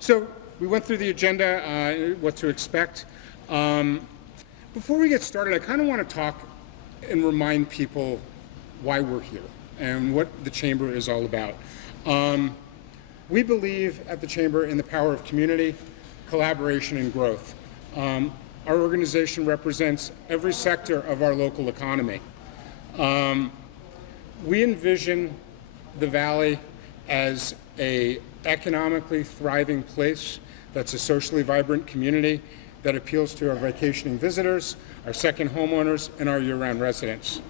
So we went through the agenda, what to expect. Before we get started, I kind of want to talk and remind people why we're here and what the Chamber is all about. We believe at the Chamber in the power of community, collaboration, and growth. Our organization represents every sector of our local economy. We envision the Valley as an economically thriving place that's a socially vibrant community that appeals to our vacationing visitors, our second homeowners, and our year-round residents.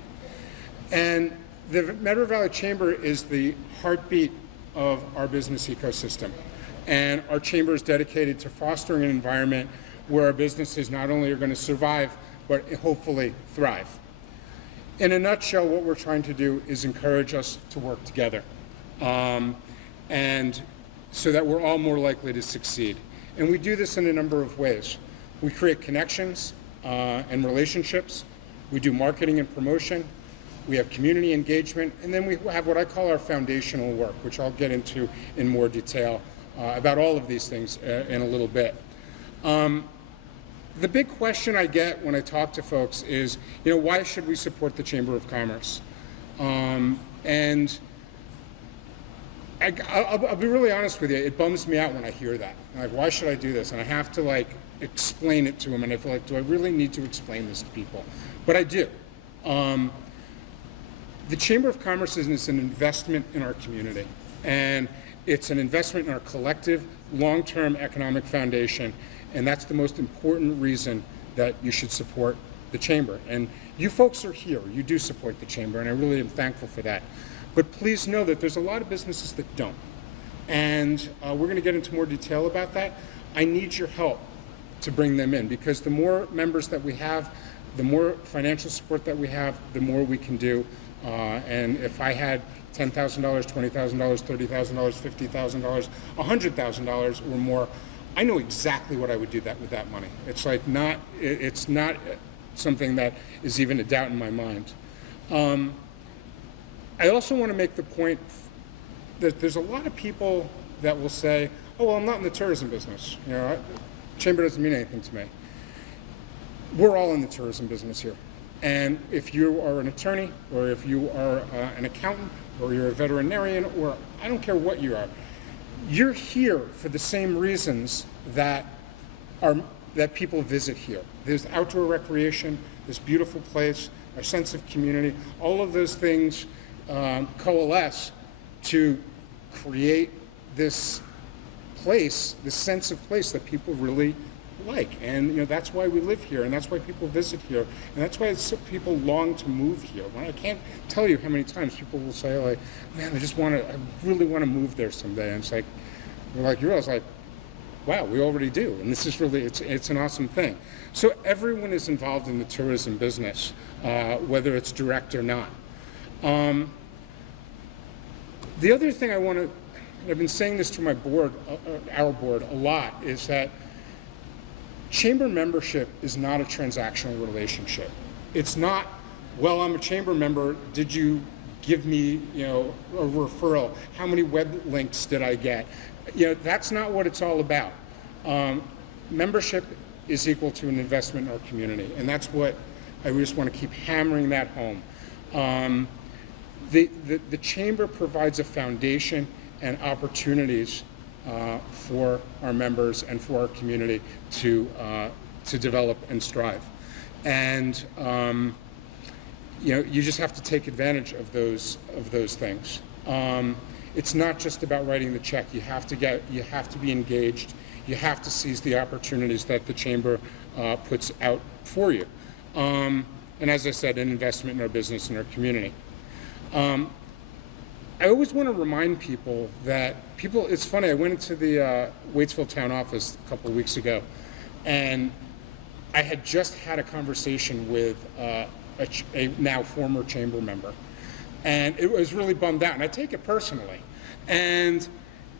And the Metro Valley Chamber is the heartbeat of our business ecosystem. And our chamber is dedicated to fostering an environment where our businesses not only are going to survive, but hopefully thrive. In a nutshell, what we're trying to do is encourage us to work together, and so that we're all more likely to succeed. And we do this in a number of ways. We create connections and relationships. We do marketing and promotion. We have community engagement. And then we have what I call our foundational work, which I'll get into in more detail about all of these things in a little bit. The big question I get when I talk to folks is, why should we support the Chamber of Commerce? And I'll be really honest with you, it bums me out when I hear that. I'm like, why should I do this? And I have to explain it to them, and I feel like, do I really need to explain this to people? But I do. The Chamber of Commerce is an investment in our community, and it's an investment in our collective long-term economic foundation, and that's the most important reason that you should support the Chamber. And you folks are here, you do support the Chamber, and I really am thankful for that. But please know that there's a lot of businesses that don't. And we're going to get into more detail about that. I need your help to bring them in, because the more members that we have, the more financial support that we have, the more we can do. And if I had $10,000, $20,000, $30,000, $50,000, $100,000 or more, I know exactly what I would do with that money. It's not something that is even a doubt in my mind. I also want to make the point that there's a lot of people that will say, oh, well, I'm not in the tourism business. Chamber doesn't mean anything to me. We're all in the tourism business here. And if you are an attorney, or if you are an accountant, or you're a veterinarian, or I don't care what you are, you're here for the same reasons that people visit here. There's outdoor recreation, this beautiful place, our sense of community, all of those things coalesce to create this place, this sense of place that people really like. And that's why we live here, and that's why people visit here, and that's why people long to move here. I can't tell you how many times people will say, man, I really want to move there someday. And it's like, you realize, wow, we already do. And this is really, it's an awesome thing. So everyone is involved in the tourism business, whether it's direct or not. The other thing I've been saying this to my board, our board, a lot, is that chamber membership is not a transactional relationship. It's not, well, I'm a chamber member, did you give me, a referral? How many web links did I get? That's not what it's all about. Membership is equal to an investment in our community, and that's what I just want to keep hammering that home. The chamber provides a foundation and opportunities for our members and for our community to develop and strive. And you just have to take advantage of those things. It's not just about writing the check. You have to be engaged. You have to seize the opportunities that the chamber puts out for you. And as I said, an investment in our business and our community. I always want to remind people that it's funny, I went into the Waitsville town office a couple of weeks ago, and I had just had a conversation with a now former chamber member, and it was really bummed out, and I take it personally. And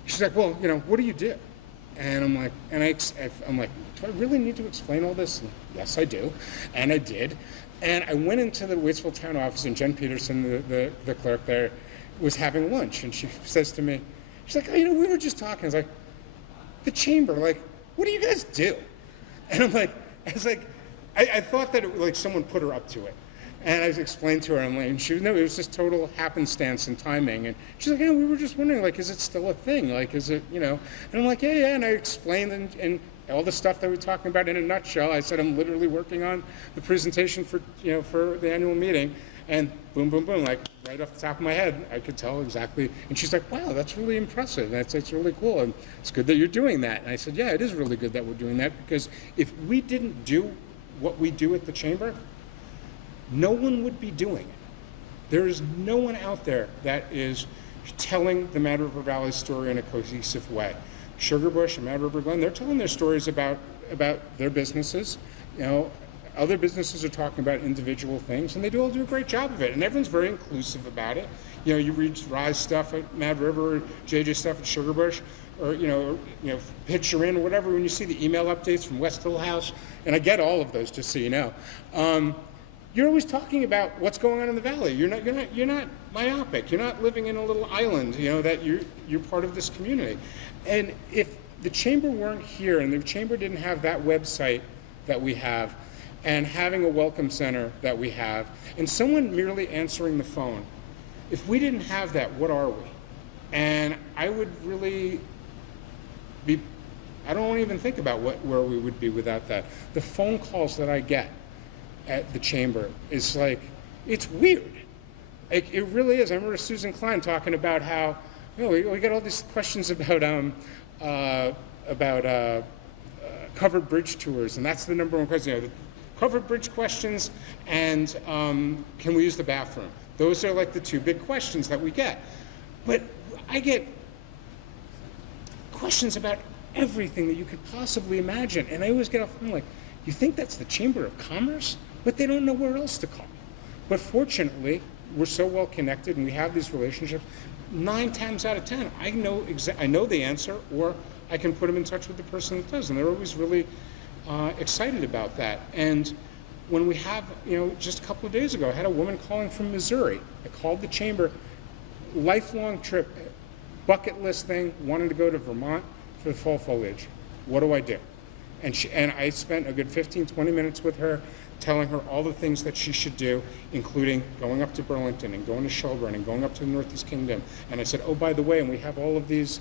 she's like, well, what do you do? And I'm like, do I really need to explain all this? And yes, I do, and I did. And I went into the Waitsville town office, and Jen Peterson, the clerk there, was having lunch, and she says to me, she's like, we were just talking. I was like, the chamber, like, what do you guys do? And I thought that someone put her up to it. And I explained to her, and she no, it was just total happenstance and timing. And she's like, yeah, we were just wondering, is it still a thing? Is it, And I'm like, yeah. And I explained and all the stuff that we're talking about in a nutshell. I said, I'm literally working on the presentation for the annual meeting. And boom, boom, boom, right off the top of my head, I could tell exactly. And she's like, wow, that's really impressive. That's really cool. And it's good that you're doing that. And I said, yeah, it is really good that we're doing that, because if we didn't do what we do at the chamber, no one would be doing it. There is no one out there that is telling the Mad River Valley story in a cohesive way. Sugarbush and Mad River Glen, they're telling their stories about their businesses. Other businesses are talking about individual things, and they all do a great job of it. And everyone's very inclusive about it. You read Rise stuff at Mad River, or JJ stuff at Sugarbush, or Pitch You're In, or whatever. When you see the email updates from West Hill House, and I get all of those, just so you know. You're always talking about what's going on in the valley. You're not myopic. You're not living in a little island. That you're part of this community. And if the chamber weren't here, and the chamber didn't have that website that we have, and having a welcome center that we have, and someone merely answering the phone, if we didn't have that, what are we? And I would really be. I don't even think about where we would be without that. The phone calls that I get at the chamber is it's weird. It really is. I remember Susan Klein talking about how we get all these questions about covered bridge tours, and that's the number one question. The covered bridge questions and can we use the bathroom? Those are the two big questions that we get. But I get questions about everything that you could possibly imagine, and I always get off the phone you think that's the Chamber of Commerce? But they don't know where else to call. But fortunately, we're so well connected and we have these relationships. 9 times out of 10, I know the answer, or I can put them in touch with the person that does, and they're always really excited about that. And when we have, just a couple of days ago, I had a woman calling from Missouri. I called the chamber, lifelong trip, bucket list thing, wanting to go to Vermont for the fall foliage. What do I do? And I spent a good 15, 20 minutes with her, telling her all the things that she should do, including going up to Burlington and going to Shelburne and going up to the Northeast Kingdom. And I said, oh, by the way, and we have all of these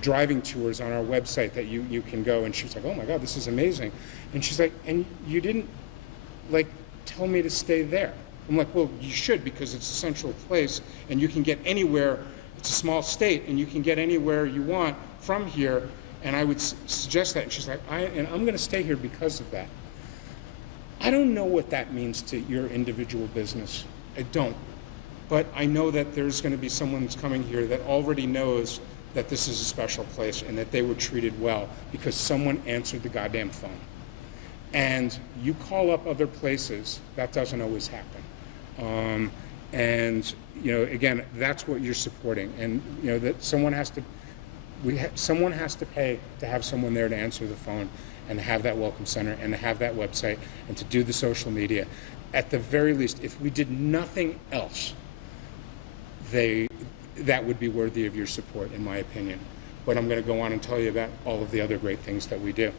driving tours on our website that you can go. And she was like, oh my God, this is amazing. And she's like, and you didn't tell me to stay there. I'm like, well, you should, because it's a central place and you can get anywhere. It's a small state and you can get anywhere you want from here. And I would suggest that. And she's like, I'm going to stay here because of that. I don't know what that means to your individual business. I don't. But I know that there's going to be someone that's coming here that already knows that this is a special place and that they were treated well because someone answered the goddamn phone. And you call up other places, that doesn't always happen. Again, that's what you're supporting. And, that someone has to pay to have someone there to answer the phone and have that welcome center and to have that website and to do the social media. At the very least, if we did nothing else, that would be worthy of your support, in my opinion. But I'm going to go on and tell you about all of the other great things that we do.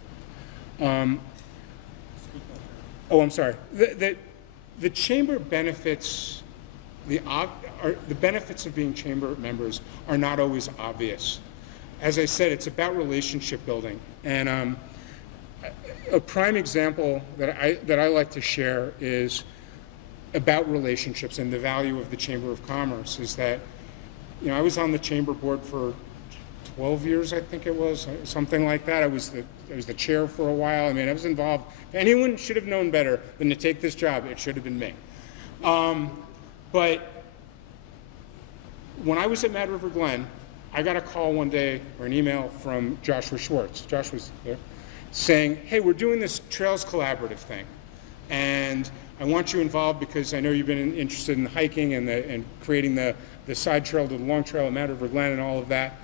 I'm sorry. The chamber benefits, the benefits of being chamber members are not always obvious. As I said, it's about relationship building. And a prime example that I like to share is about relationships and the value of the Chamber of Commerce is that, I was on the chamber board for 12 years, I think it was, something like that. I was the chair for a while. I was involved. If anyone should have known better than to take this job, it should have been me. But when I was at Mad River Glen, I got a call one day or an email from Joshua Schwartz. Josh was there, saying, hey, we're doing this Trails Collaborative thing. And I want you involved because I know you've been interested in hiking and creating the side trail to the long trail at Mad River Glen and all of that.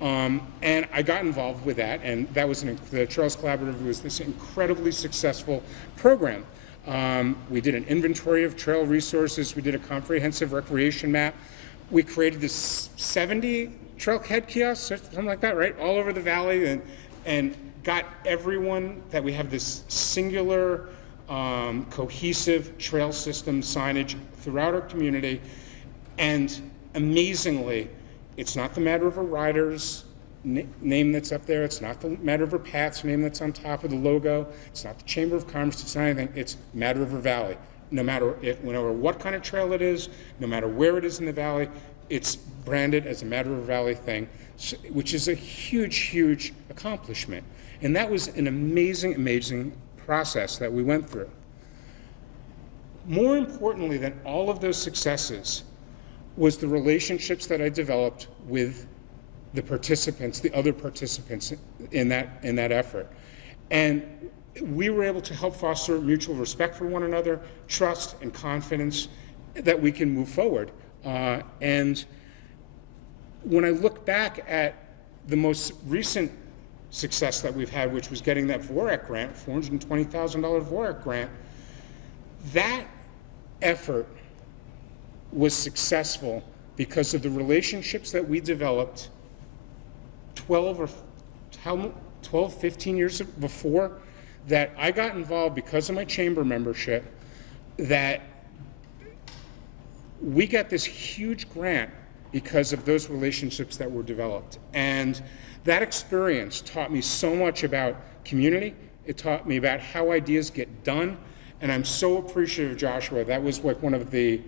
And I got involved with that. And that was the Trails Collaborative was this incredibly successful program. We did an inventory of trail resources. We did a comprehensive recreation map. We created this 70 trailhead kiosks, or something like that, right? All over the valley, and got everyone that we have this singular, cohesive trail system signage throughout our community. And amazingly, it's not the Mad River Riders name that's up there. It's not the Mad River Paths name that's on top of the logo. It's not the Chamber of Commerce. It's not anything. It's Mad River Valley. No matter what kind of trail it is, no matter where it is in the valley, it's branded as a Mad River Valley thing, which is a huge, huge accomplishment. And that was an amazing, amazing process that we went through. More importantly than all of those successes was the relationships that I developed with the participants, the other participants in that effort. And we were able to help foster mutual respect for one another, trust and confidence that we can move forward. And when I look back at the most recent success that we've had, which was getting that VORAC grant, $420,000 VORAC grant, that effort was successful because of the relationships that we developed 15 years before that I got involved because of my chamber membership, that we got this huge grant because of those relationships that were developed. And that experience taught me so much about community. It taught me about how ideas get done. And I'm so appreciative of Joshua. That was like one of the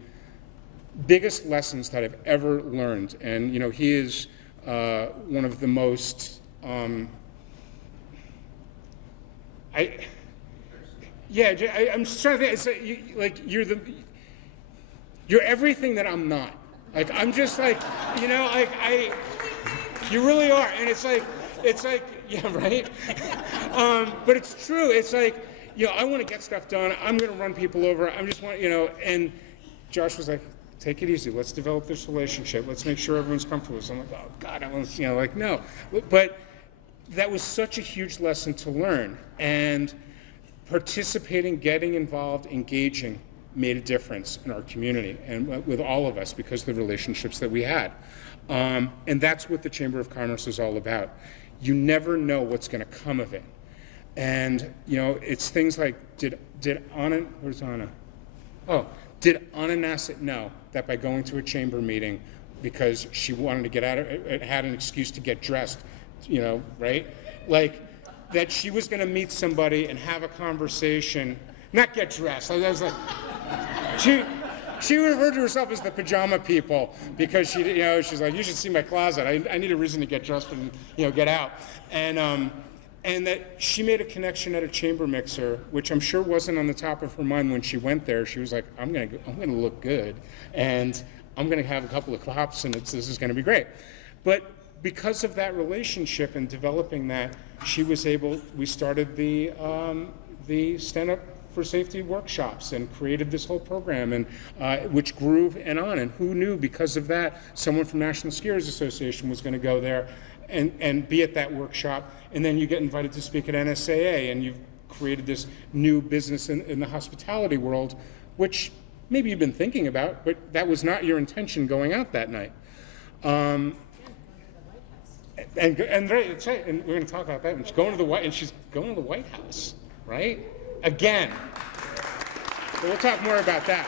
biggest lessons that I've ever learned. And he is one of the most, I'm just trying to think, it's you're everything that I'm not. Like, I'm just like, you really are. And it's like, yeah, right? But it's true. It's like, I want to get stuff done. I'm going to run people over. I just want, and Josh was like, take it easy. Let's develop this relationship. Let's make sure everyone's comfortable. So I'm like, oh God, I want to, no. But that was such a huge lesson to learn. And participating, getting involved, engaging made a difference in our community and with all of us because of the relationships that we had. And that's what the Chamber of Commerce is all about. You never know what's going to come of it. And, it's things like, did Anna Nassett know that by going to a chamber meeting because she wanted to get out of it, had an excuse to get dressed, right? Like, that she was going to meet somebody and have a conversation, not get dressed. I was like, she referred to herself as the pajama people because she's like, you should see my closet. I need a reason to get dressed and, get out. And that she made a connection at a chamber mixer, which I'm sure wasn't on the top of her mind when she went there. She was like, I'm gonna look good, and I'm gonna have a couple of cops, and this is gonna be great. But because of that relationship and developing that, we started the Stand Up for Safety workshops and created this whole program, and which grew and on. And who knew because of that, someone from National Skiers Association was gonna go there and be at that workshop. And then you get invited to speak at NSAA, and you've created this new business in the hospitality world, which maybe you've been thinking about, but that was not your intention going out that night. And that's right, and we're going to talk about that. And she's going to the White House, right? Again. So we'll talk more about that.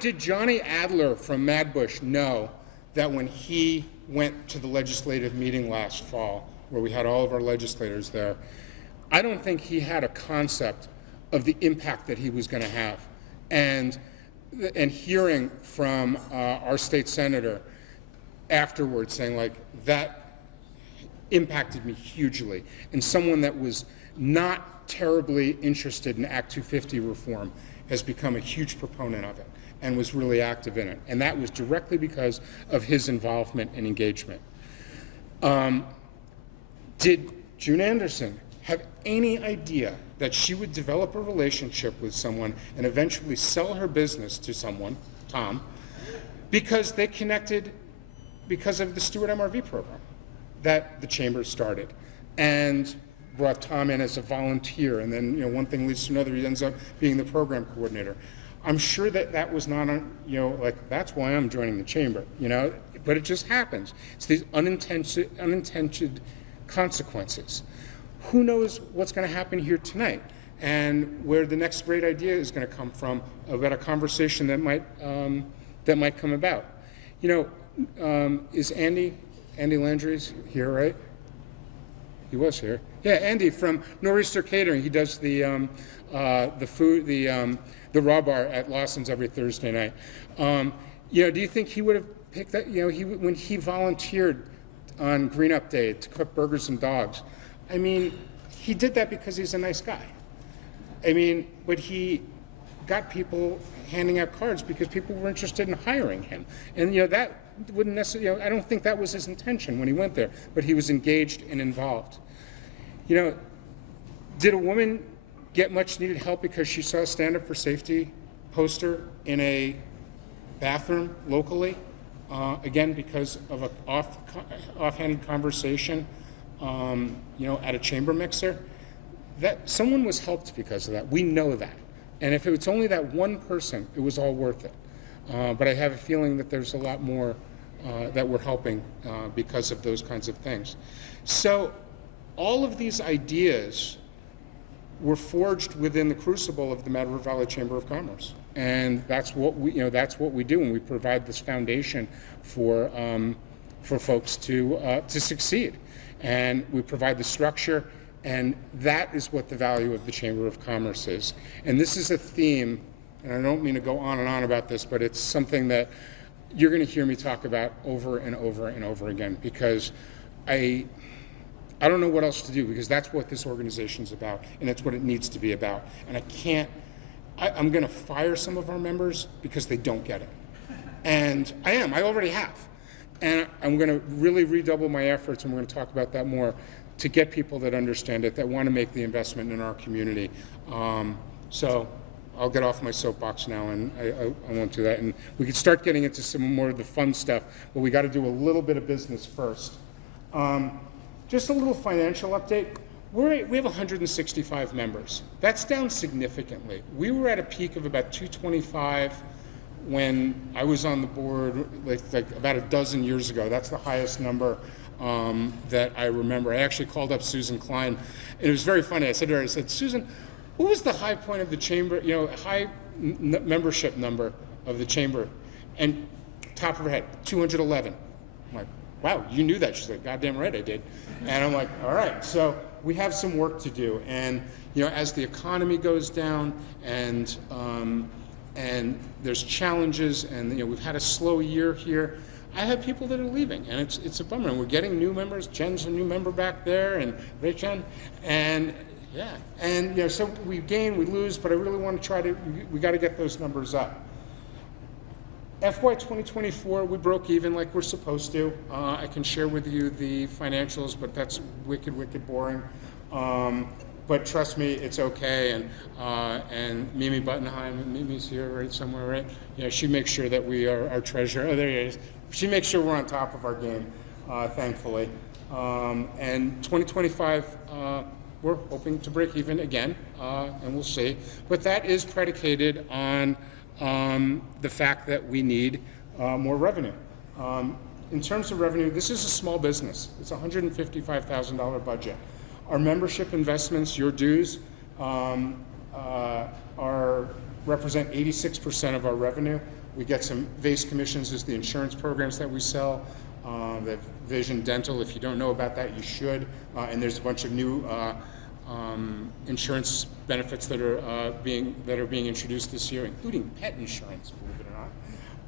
Did Johnny Adler from Madbush know that when he went to the legislative meeting last fall, where we had all of our legislators there, I don't think he had a concept of the impact that he was going to have. And hearing from our state senator afterwards saying, like, that impacted me hugely. And someone that was not terribly interested in Act 250 reform has become a huge proponent of it and was really active in it. And that was directly because of his involvement and engagement. Did June Anderson have any idea that she would develop a relationship with someone and eventually sell her business to someone, Tom, because they connected because of the Stewart MRV program that the Chamber started and brought Tom in as a volunteer, and then one thing leads to another. He ends up being the program coordinator. I'm sure that was not, that's why I'm joining the Chamber, but it just happens. It's these unintended consequences. Who knows what's going to happen here tonight, and where the next great idea is going to come from about a conversation that might come about. Is Andy Landry's here, right? He was here. Yeah, Andy from Nor'easter Catering. He does the food, the raw bar at Lawson's every Thursday night. Do you think he would have picked that? When he volunteered on Green Up Day to cook burgers and dogs, I mean, he did that because he's a nice guy. I mean, but he got people handing out cards because people were interested in hiring him. And that wouldn't necessarily, I don't think that was his intention when he went there, but he was engaged and involved. Did a woman get much needed help because she saw a Stand Up for Safety poster in a bathroom locally? Again, because of an offhanded conversation, at a chamber mixer. That someone was helped because of that. We know that. And if it's only that one person, it was all worth it. But I have a feeling that there's a lot more that we're helping because of those kinds of things. So all of these ideas were forged within the crucible of the Mad River Valley Chamber of Commerce. And that's what we do, and we provide this foundation for folks to succeed. And we provide the structure, and that is what the value of the Chamber of Commerce is. And this is a theme, and I don't mean to go on and on about this, but it's something that you're going to hear me talk about over and over and over again, because I don't know what else to do, because that's what this organization's about, and that's what it needs to be about. And I'm going to fire some of our members because they don't get it. And I already have. And I'm going to really redouble my efforts, and we're going to talk about that more, to get people that understand it, that want to make the investment in our community. So I'll get off my soapbox now, and I won't do that. And we can start getting into some more of the fun stuff, but we got to do a little bit of business first. Just a little financial update. We have 165 members. That's down significantly. We were at a peak of about 225 when I was on the board, like about a dozen years ago. That's the highest number that I remember. I actually called up Susan Klein, and it was very funny. I said to her, Susan, what was the high point of the chamber, high membership number of the chamber? And top of her head, 211. I'm like, wow, you knew that. She's like, goddamn right I did. And I'm like, all right, so we have some work to do. And as the economy goes down, and there's challenges, and we've had a slow year here, I have people that are leaving, and it's a bummer. And we're getting new members. Jen's a new member back there, and Rachel, and yeah, and so we gain, we lose, but I really want to we got to get those numbers up. FY 2024, we broke even like we're supposed to. I can share with you the financials, but that's wicked boring. But trust me, it's okay. And Mimi Buttenheim, Mimi's here right somewhere, right? She makes sure that we are our treasurer. Oh, there he is. She makes sure we're on top of our game, thankfully. And 2025, we're hoping to break even again, and we'll see. But that is predicated on the fact that we need more revenue. In terms of revenue, this is a small business. It's a $155,000 budget. Our membership investments, your dues, represent 86% of our revenue. We get some VACE commissions as the insurance programs that we sell. The vision, dental, if you don't know about that, you should. And there's a bunch of new insurance benefits that are being introduced this year, including pet insurance, believe it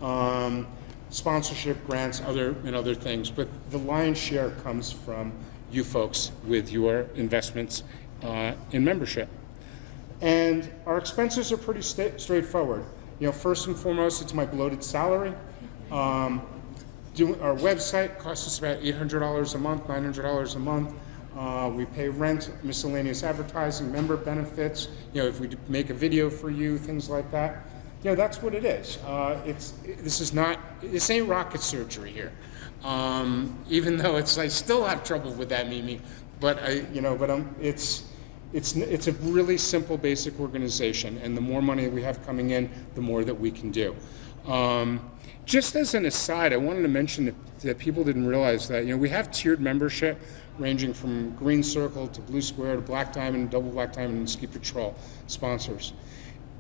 or not. Sponsorship, grants, other things. But the lion's share comes from you folks with your investments in membership. And our expenses are pretty straightforward. First and foremost, it's my bloated salary. Our website costs us about $800 a month, $900 a month. We pay rent, miscellaneous advertising, member benefits. If we make a video for you, things like that. That's what it is. This ain't rocket surgery here. Even though I still have trouble with that, Mimi. But it's a really simple, basic organization, and the more money we have coming in, the more that we can do. Just as an aside, I wanted to mention that people didn't realize that, we have tiered membership ranging from Green Circle to Blue Square to Black Diamond, Double Black Diamond, and Ski Patrol sponsors.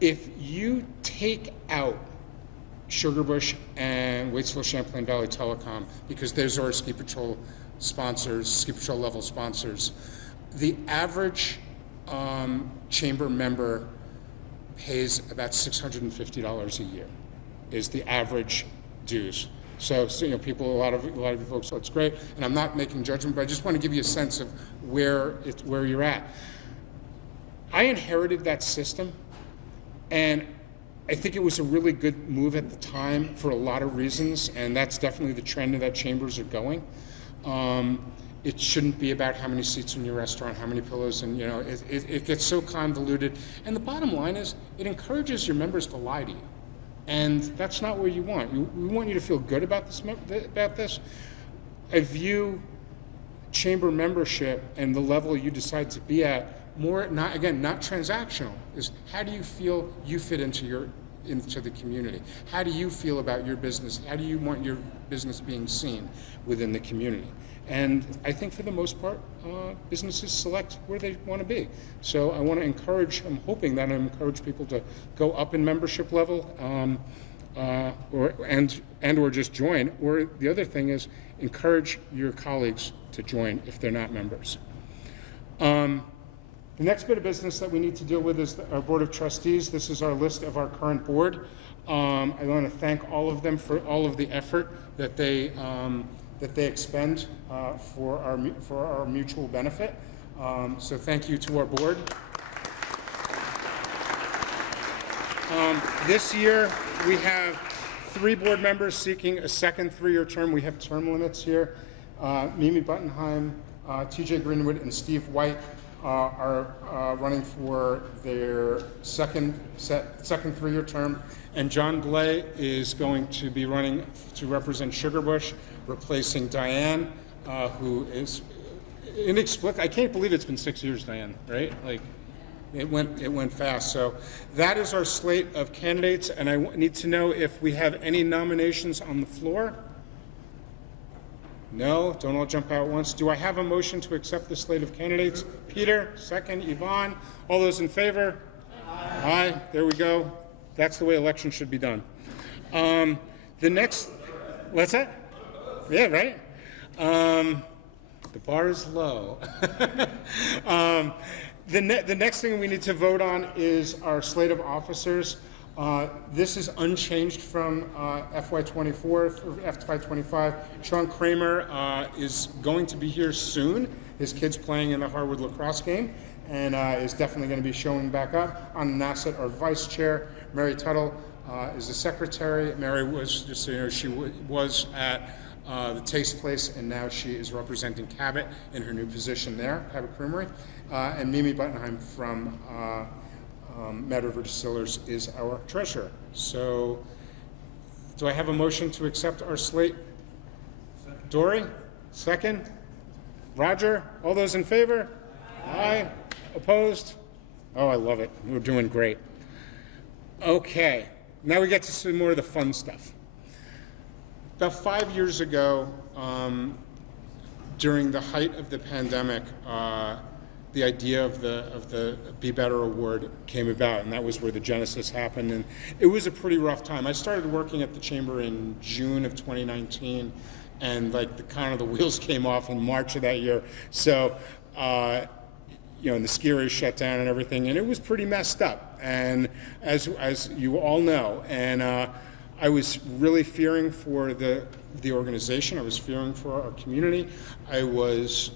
If you take out Sugarbush and Waitsville Champlain Valley Telecom, because those are Ski Patrol sponsors, Ski Patrol level sponsors, the average chamber member pays about $650 a year, is the average dues. So people, a lot of you folks, so it's great, and I'm not making judgment, but I just want to give you a sense of where you're at. I inherited that system, and I think it was a really good move at the time for a lot of reasons, and that's definitely the trend that chambers are going. It shouldn't be about how many seats in your restaurant, how many pillows, and it gets so convoluted. And the bottom line is, it encourages your members to lie to you. And that's not what you want. We want you to feel good about this. I view chamber membership and the level you decide to be at more, not transactional, is how do you feel you fit into the community? How do you feel about your business? How do you want your business being seen within the community? And I think for the most part, businesses select where they want to be. So I'm hoping that I encourage people to go up in membership level, or just join. Or the other thing is encourage your colleagues to join if they're not members. The next bit of business that we need to deal with is our Board of Trustees. This is our list of our current board. I want to thank all of them for all of the effort that they expend for our mutual benefit. So thank you to our board. This year we have 3 board members seeking a second 3-year term. We have term limits here. Mimi Buttenheim, TJ Greenwood, and Steve White are running for their second 3-year term. And John Glay is going to be running to represent Sugarbush, replacing Diane, who is inexplicable. I can't believe it's been 6 years, Diane, right? Like, it went fast. So that is our slate of candidates, and I need to know if we have any nominations on the floor. No, don't all jump out at once. Do I have a motion to accept the slate of candidates? Peter, second. Yvonne, all those in favor? Aye. There we go. That's the way elections should be done. The next, what's that? Yeah, right? The bar is low. The next thing we need to vote on is our slate of officers. This is unchanged from FY24 or FY25. Sean Kramer is going to be here soon. His kid's playing in the Harwood lacrosse game, and is definitely going to be showing back up. On Nassett, our vice chair. Mary Tuttle is the secretary. Mary was, just so you know, she was at the Taste Place, and now she is representing Cabot in her new position there, Cabot Creamery. And Mimi Buttenheim from Mad River Distillers is our treasurer. So, do I have a motion to accept our slate? Second. Dory, second. Roger, all those in favor? Aye. Opposed? Oh, I love it. We're doing great. Okay, now we get to some more of the fun stuff. About 5 years ago, during the height of the pandemic, the idea of the Be Better Award came about, and that was where the genesis happened. And it was a pretty rough time. I started working at the chamber in June of 2019, and like the wheels came off in March of that year. So, and the ski area shut down and everything, and it was pretty messed up. And as you all know, and I was really fearing for the organization. I was fearing for our community. I was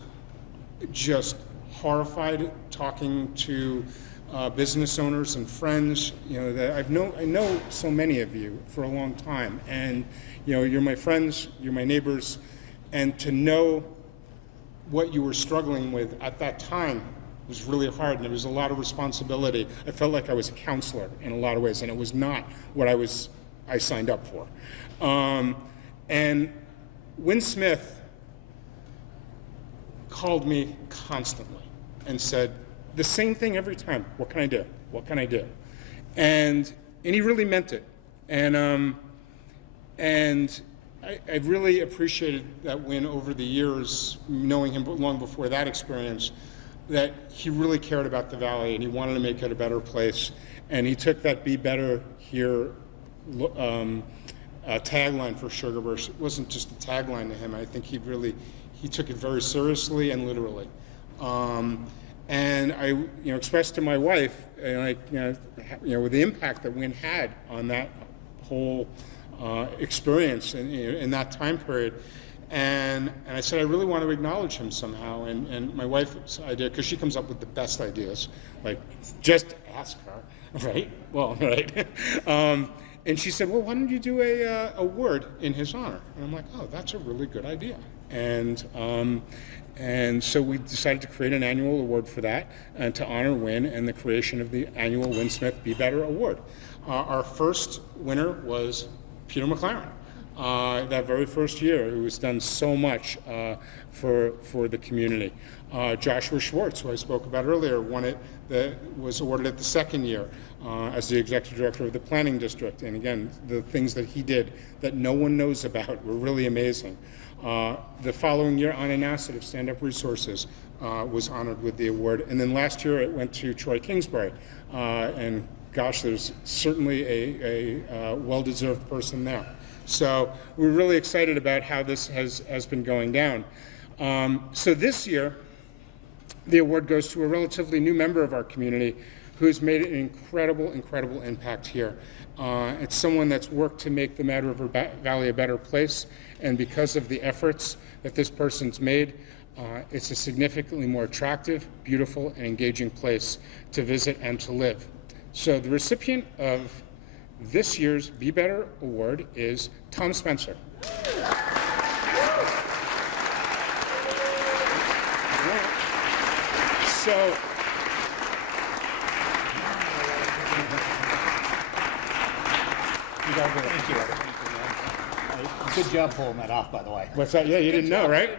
just horrified talking to business owners and friends. That I know so many of you for a long time, and you're my friends, you're my neighbors, and to know what you were struggling with at that time was really hard, and there was a lot of responsibility. I felt like I was a counselor in a lot of ways, and it was not what I signed up for. And Win Smith called me constantly and said the same thing every time. What can I do? What can I do? And he really meant it. And And I really appreciated that win over the years, knowing him long before that experience, that he really cared about the Valley and he wanted to make it a better place. And he took that Be Better Here tagline for Sugarbush. It wasn't just a tagline to him. I think he took it very seriously and literally. And I expressed to my wife, and with the impact that Win had on that whole experience in that time period. And I said, I really want to acknowledge him somehow. And my wife's idea, because she comes up with the best ideas, like, just ask her, right? Well, right. And she said, well, why don't you do a award in his honor? And I'm like, oh, that's a really good idea. And so we decided to create an annual award for that and to honor Win and the creation of the annual Win Smith Be Better Award. Our first winner was Peter McLaren. That very first year, who has done so much for the community. Joshua Schwartz, who I spoke about earlier, was awarded it the second year as the executive director of the planning district. And again, the things that he did that no one knows about were really amazing. The following year, Anna Nassett of Stand Up Resources was honored with the award. And then last year, it went to Troy Kingsbury. And gosh, there's certainly a well-deserved person there. So we're really excited about how this has been going down. So this year, the award goes to a relatively new member of our community who has made an incredible impact here. It's someone that's worked to make the Mad River Valley a better place, and because of the efforts that this person's made, it's a significantly more attractive, beautiful, and engaging place to visit and to live. So the recipient of this year's Be Better Award is Tom Spencer. So, Thank you. Good job pulling that off, by the way. What's that? Yeah, you didn't know, right?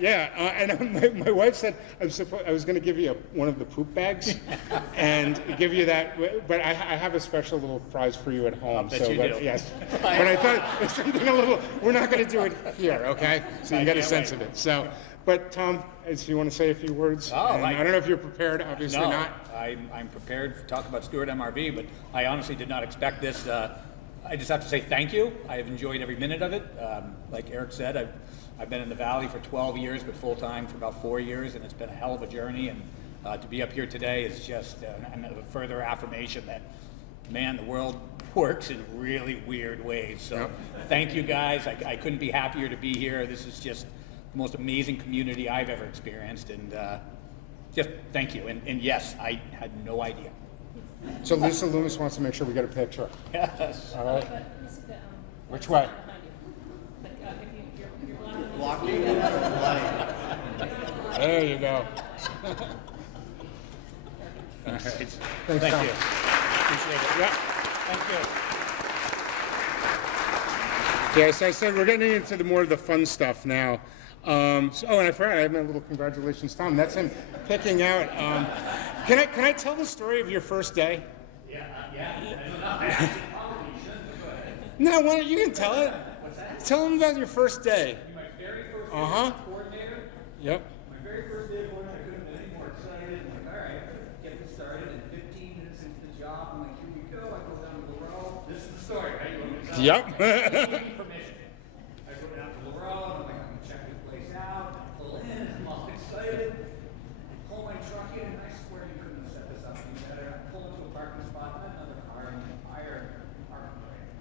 Yeah. And my wife said I was going to give you one of the poop bags and give you that, but I have a special little prize for you at home. Bet you do. Yes. But I thought it's something a little. We're not going to do it here, okay? So you get a sense of it. So, but Tom, do you want to say a few words? Oh, I don't know if you're prepared. Obviously No, not. I'm prepared to talk about Stewart MRV, but I honestly did not expect this. I just have to say thank you. I have enjoyed every minute of it. Like Eric said, I've been in the Valley for 12 years, but full-time for about 4 years, and it's been a hell of a journey. And to be up here today is just a further affirmation that, man, the world works in really weird ways. So thank you, guys. I couldn't be happier to be here. This is just the most amazing community I've ever experienced, and just thank you. And yes, I had no idea. So Lisa Loomis wants to make sure we get a picture. Yes. All right. But Lisa, Which way? You're blocking. There you go. All right. Thanks, Thank Tom. you. Appreciate it. Yeah. Thank you. Yeah, so I said we're getting into more of the fun stuff now. And I forgot, I have my little congratulations, Tom. That's him picking out. Can I tell the story of your first day? Yeah. No, why don't you can tell it? What's that? Tell them about your first day. My very first Uh-huh. coordinator. Yep. My very first day of work, I couldn't have been any more excited. I'm like, all right, get this started. And 15 minutes into the job, I'm like, here we go. I go down to Laurel. This is the story, right? You want me to tell Yep. permission. I go down to Laurel, and I'm like, I'm gonna check this place out. I pull in, I'm all excited. I pull my truck in, and I swear you couldn't have set this up any better. I pull into a parking spot, not another car, and an iron parking brake.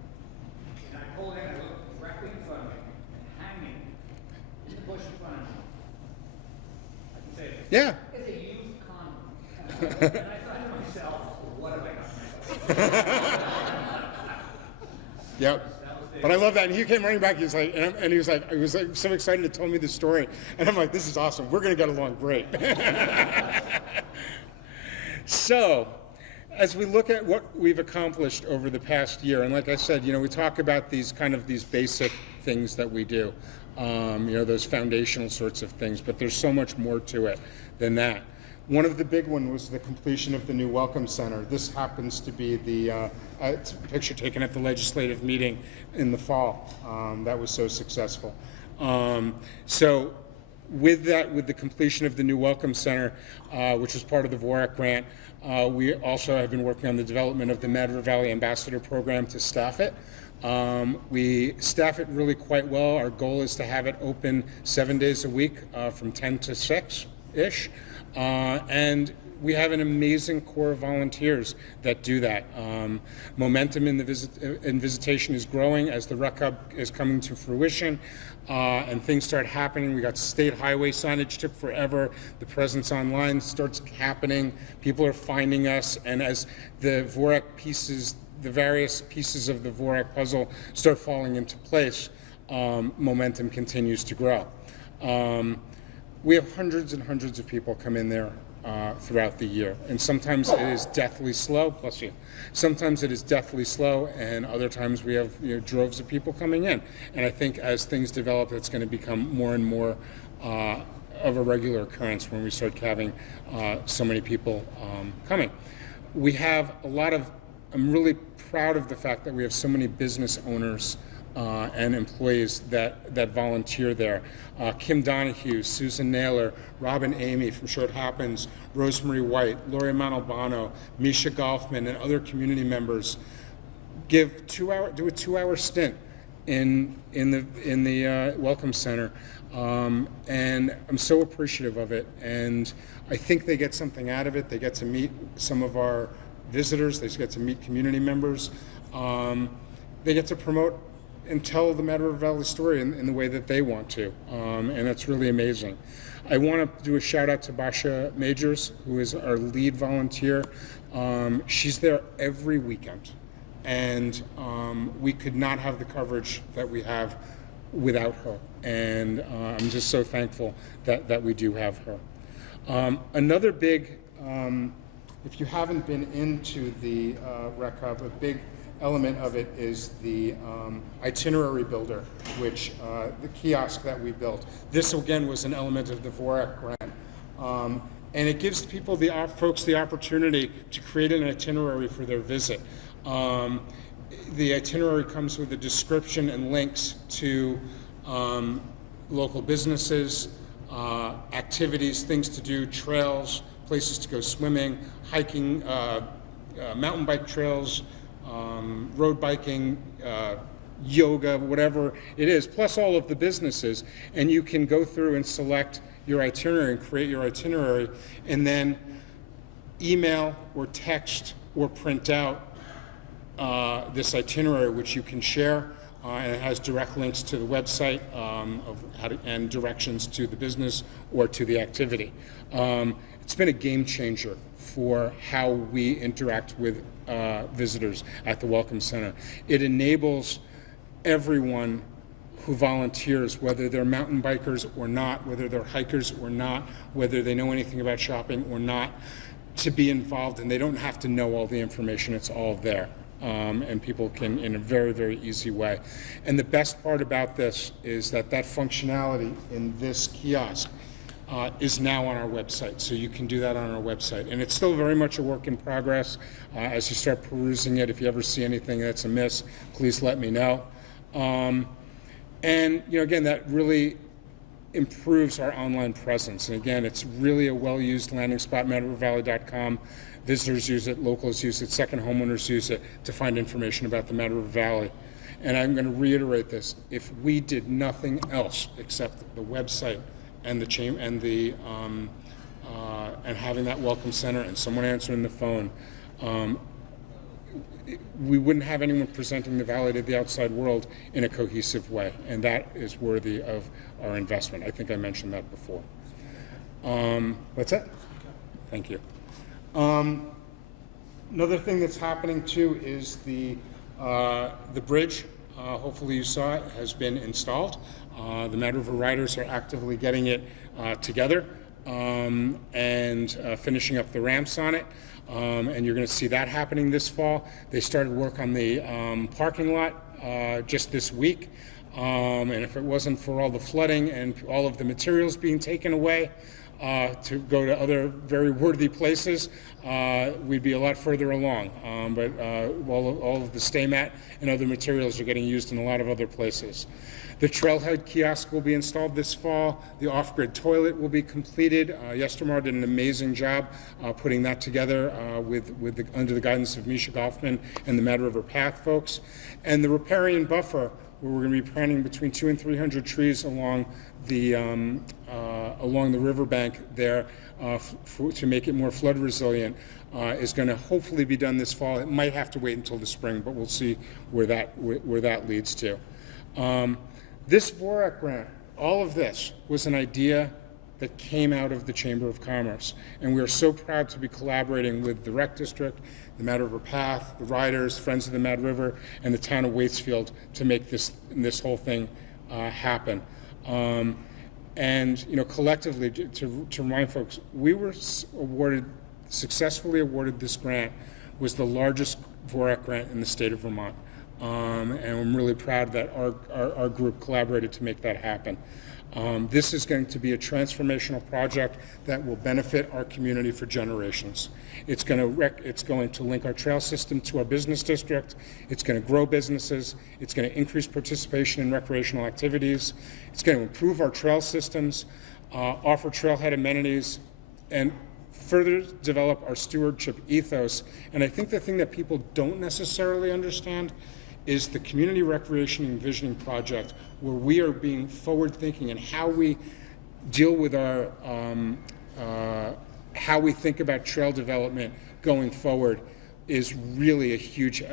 And I pull in, I look directly in front of me, and hanging in the bush in front of me. I can say it. Yeah. It's a used condom. And I thought to myself, what have I got myself? Yep. But I love that. And he came running back. He was like, and he was like, so excited to tell me the story. And I'm like, this is awesome. We're going to get along great. So, as we look at what we've accomplished over the past year, and like I said, we talk about these basic things that we do, those foundational sorts of things, but there's so much more to it than that. One of the big one was the completion of the new Welcome Center. This happens to be it's a picture taken at the legislative meeting in the fall that was so successful. So with the completion of the new Welcome Center, which was part of the VORAC grant, we also have been working on the development of the Mad River Valley Ambassador Program to staff it. We staff it really quite well. Our goal is to have it open 7 days a week from 10 to 6-ish. And we have an amazing core of volunteers that do that. Momentum in visitation is growing as the Rec Hub is coming to fruition, and things start happening. We got state highway signage took forever. The presence online starts happening. People are finding us, and as the VORAC pieces, the various pieces of the VORAC puzzle start falling into place, momentum continues to grow. We have hundreds and hundreds of people come in there throughout the year, and sometimes it is deathly slow. Bless you. Sometimes it is deathly slow, and other times we have droves of people coming in. And I think as things develop, it's going to become more and more of a regular occurrence when we start having so many people coming. We have a lot of. I'm really proud of the fact that we have so many business owners and employees that volunteer there. Kim Donahue, Susan Naylor, Robin Amy from Short Happens, Rosemary White, Lori Montalbano, Misha Golfman, and other community members do a 2-hour stint in the Welcome Center, and I'm so appreciative of it. And I think they get something out of it. They get to meet some of our visitors. They get to meet community members. They get to promote and tell the Mad River Valley story in the way that they want to, and that's really amazing. I want to do a shout out to Basha Majors, who is our lead volunteer. She's there every weekend, and we could not have the coverage that we have without her, and I'm just so thankful that we do have her. Another big, if you haven't been into the Rec Hub, a big element of it is the itinerary builder, which the kiosk that we built. This again was an element of the VORAC grant, and it gives people, folks, the opportunity to create an itinerary for their visit. The itinerary comes with a description and links to local businesses, activities, things to do, trails, places to go swimming, hiking, mountain bike trails, road biking, yoga, whatever it is, plus all of the businesses. And you can go through and select your itinerary and create your itinerary, and then email or text or print out this itinerary, which you can share, and it has direct links to the website and directions to the business or to the activity. It's been a game changer for how we interact with visitors at the Welcome Center. It enables everyone who volunteers, whether they're mountain bikers or not, whether they're hikers or not, whether they know anything about shopping or not, to be involved, and they don't have to know all the information. It's all there, and people can in a very, very easy way. And the best part about this is that functionality in this kiosk is now on our website, so you can do that on our website. And it's still very much a work in progress. As you start perusing it, if you ever see anything that's amiss, please let me know. And again, that really improves our online presence. And again, it's really a well-used landing spot, MadRiverValley.com. Visitors use it, locals use it, second homeowners use it to find information about the Mad River Valley. And I'm going to reiterate this: if we did nothing else except the website and and having that Welcome Center and someone answering the phone, we wouldn't have anyone presenting the valley to the outside world in a cohesive way, and that is worthy of our investment. I think I mentioned that before. What's that? Thank you. Another thing that's happening too is the bridge. Hopefully you saw it, has been installed. The Mad River Riders are actively getting it together and finishing up the ramps on it. And you're going to see that happening this fall. They started work on the parking lot just this week. And if it wasn't for all the flooding and all of the materials being taken away, to go to other very worthy places, we'd be a lot further along. But all of the stay mat and other materials are getting used in a lot of other places. The Trailhead kiosk will be installed this fall. The off-grid toilet will be completed. Yestermar did an amazing job putting that together under the guidance of Misha Goffman and the Mad River Path folks. And the riparian buffer, where we're going to be planting between 200 and 300 trees along the riverbank there to make it more flood resilient, is going to hopefully be done this fall. It might have to wait until the spring, but we'll see where that leads to. This VORAC grant, all of this was an idea that came out of the Chamber of Commerce, and we are so proud to be collaborating with the Rec District, the Mad River Path, the Riders, Friends of the Mad River, and the town of Waitsfield to make this whole thing happen. And collectively, to remind folks, we were successfully awarded this grant, was the largest VORAC grant in the state of Vermont. And I'm really proud that our group collaborated to make that happen. This is going to be a transformational project that will benefit our community for generations. It's going to link our trail system to our business district. It's going to grow businesses. It's going to increase participation in recreational activities. It's going to improve our trail systems, offer trailhead amenities, and further develop our stewardship ethos. And I think the thing that people don't necessarily understand is the Community Recreation and Envisioning Project, where we are being forward-thinking and how we deal with our, how we think about trail development going forward is really a huge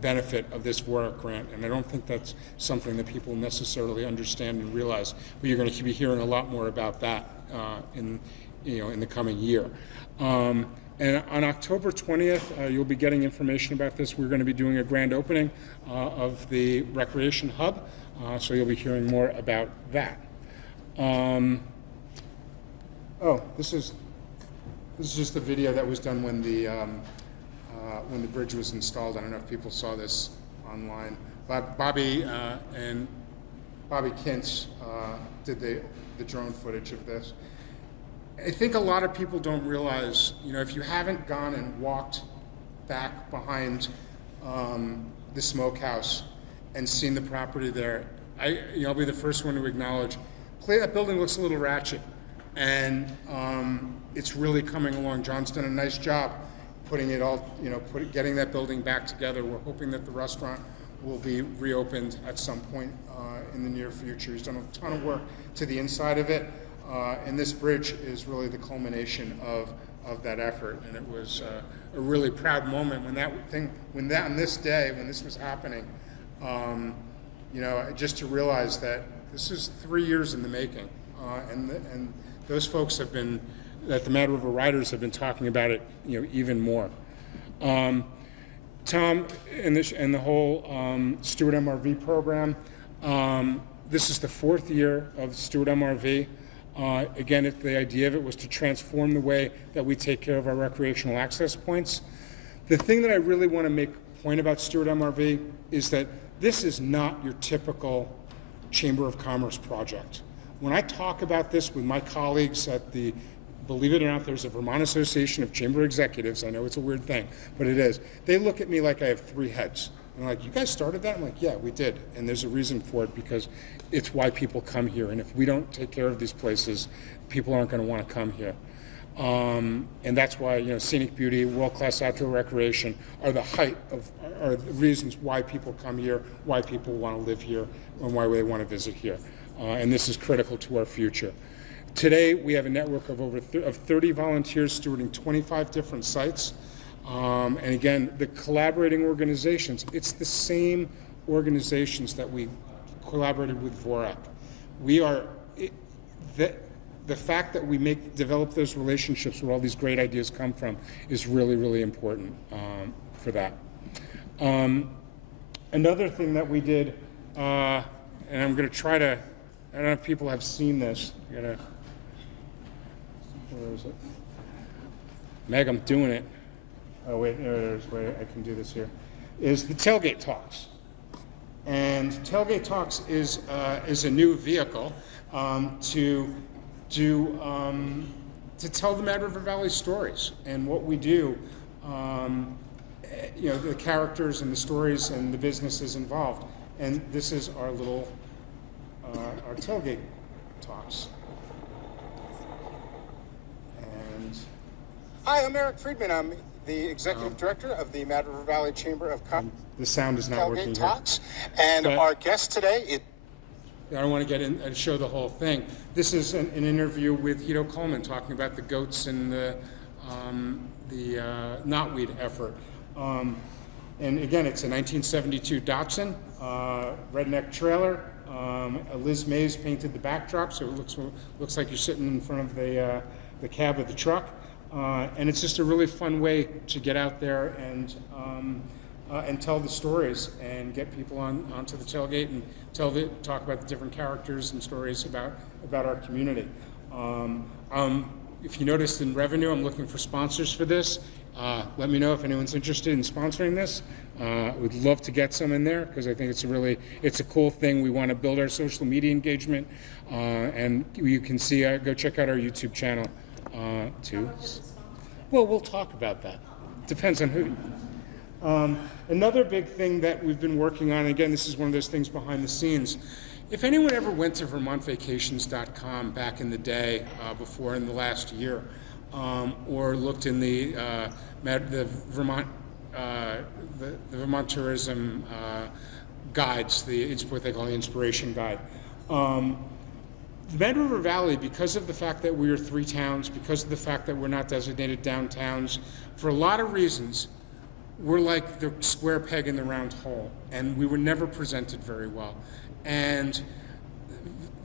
benefit of this VORAC grant. And I don't think that's something that people necessarily understand and realize, but you're going to be hearing a lot more about that in the coming year. And on October 20th, you'll be getting information about this. We're going to be doing a grand opening of the Recreation Hub, so you'll be hearing more about that. This is just the video that was done when the bridge was installed. I don't know if people saw this online. Bobby Kintz did the drone footage of this. I think a lot of people don't realize, if you haven't gone and walked back behind the smokehouse and seen the property there, I'll be the first one to acknowledge, that building looks a little ratchet, and it's really coming along. John's done a nice job putting it all, getting that building back together. We're hoping that the restaurant will be reopened at some point in the near future. He's done a ton of work to the inside of it. And this bridge is really the culmination of that effort, and it was a really proud moment on this day when this was happening. Just to realize that this is 3 years in the making, and those folks that the Mad River Riders have been talking about it, even more. Tom and the whole Stewart MRV program. This is the 4th year of Stewart MRV. Again, the idea of it was to transform the way that we take care of our recreational access points. The thing that I really want to make a point about Stewart MRV is that this is not your typical Chamber of Commerce project. When I talk about this with my colleagues at believe it or not, there's a Vermont Association of Chamber Executives. I know it's a weird thing, but it is. They look at me like I have 3 heads. And they're like, you guys started that? I'm like, yeah, we did. And there's a reason for it, because it's why people come here. And if we don't take care of these places, people aren't going to want to come here. And that's why, scenic beauty, world-class outdoor recreation are the reasons why people come here, why people want to live here, and why they want to visit here. And this is critical to our future. Today, we have a network of over 30 volunteers stewarding 25 different sites. And again, the collaborating organizations, it's the same organizations that we collaborated with VORAC. The fact that we develop those relationships where all these great ideas come from is really, really important for that. Another thing that we did, and I'm going to try to, I don't know if people have seen this. Where is it? Meg, I'm doing it. Oh, wait, there's a way I can do this here. Is the Tailgate Talks. And Tailgate Talks is a new vehicle to to tell the Mad River Valley stories and what we do, the characters and the stories and the businesses involved. And this is our little, our tailgate talks. And hi, I'm Eric Friedman. I'm the Executive Director of the Mad River Valley Chamber of Commerce. the sound is not working Tailgate here. Talks. And But- our guest today is I don't want to get in and show the whole thing. This is an interview with Hito Coleman talking about the goats and the knotweed effort. And again, it's a 1972 Datsun, redneck trailer. Liz Mays painted the backdrop, so it looks like you're sitting in front of the cab of the truck. And it's just a really fun way to get out there and tell the stories and get people onto the tailgate and talk about the different characters and stories about our community. If you noticed in revenue, I'm looking for sponsors for this. Let me know if anyone's interested in sponsoring this. We'd love to get some in there because I think it's a cool thing. We want to build our social media engagement, and you can see. Go check out our YouTube channel too. Well, we'll talk about that. Depends on who. Another big thing that we've been working on, again, this is one of those things behind the scenes. If anyone ever went to VermontVacations.com back in the day, before in the last year, or looked in the Vermont tourism guides, it's what they call the Inspiration Guide. The Mad River Valley, because of the fact that we are 3 towns, because of the fact that we're not designated downtowns, for a lot of reasons, we're like the square peg in the round hole, and we were never presented very well. And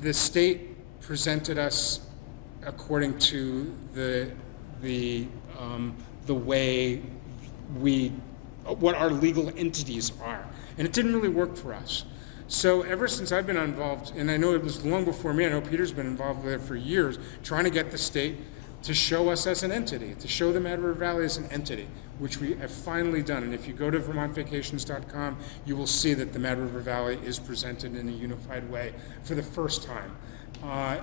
the state presented us according to the way what our legal entities are, and it didn't really work for us. So ever since I've been involved, and I know it was long before me, I know Peter's been involved with it for years, trying to get the state to show us as an entity, to show the Mad River Valley as an entity, which we have finally done. And if you go to VermontVacations.com, you will see that the Mad River Valley is presented in a unified way for the first time.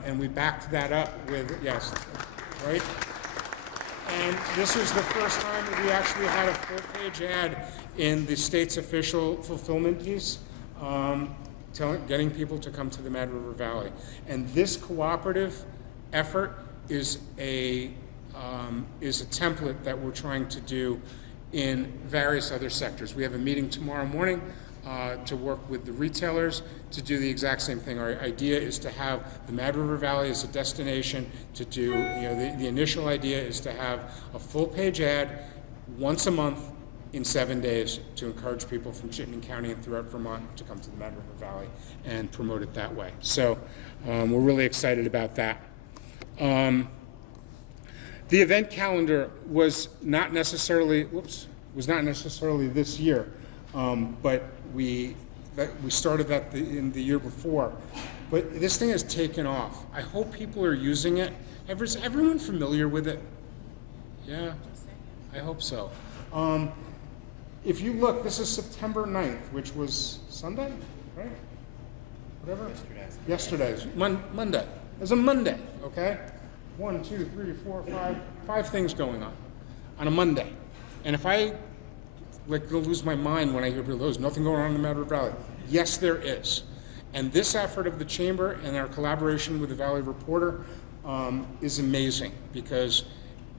And we backed that up with, yes, right? And this was the first time that we actually had a full-page ad in the state's official fulfillment piece, getting people to come to the Mad River Valley. And this cooperative effort is a template that we're trying to do in various other sectors. We have a meeting tomorrow morning to work with the retailers to do the exact same thing. Our idea is to have the Mad River Valley as a destination to do, the initial idea is to have a full-page ad once a month in 7 days to encourage people from Chittenden County and throughout Vermont to come to the Mad River Valley and promote it that way. So we're really excited about that. The event calendar was not necessarily this year, but we started that in the year before. But this thing has taken off. I hope people are using it. Is everyone familiar with it? Yeah, I hope so. If you look, this is September 9th, which was Sunday, right? Whatever? Yesterday. Monday. It was a Monday, okay? 1, 2, 3, 4, 5 things going on a Monday. And if I lose my mind when I hear there's nothing going on in the Mad River Valley, yes, there is. And this effort of the Chamber and our collaboration with the Valley Reporter is amazing, because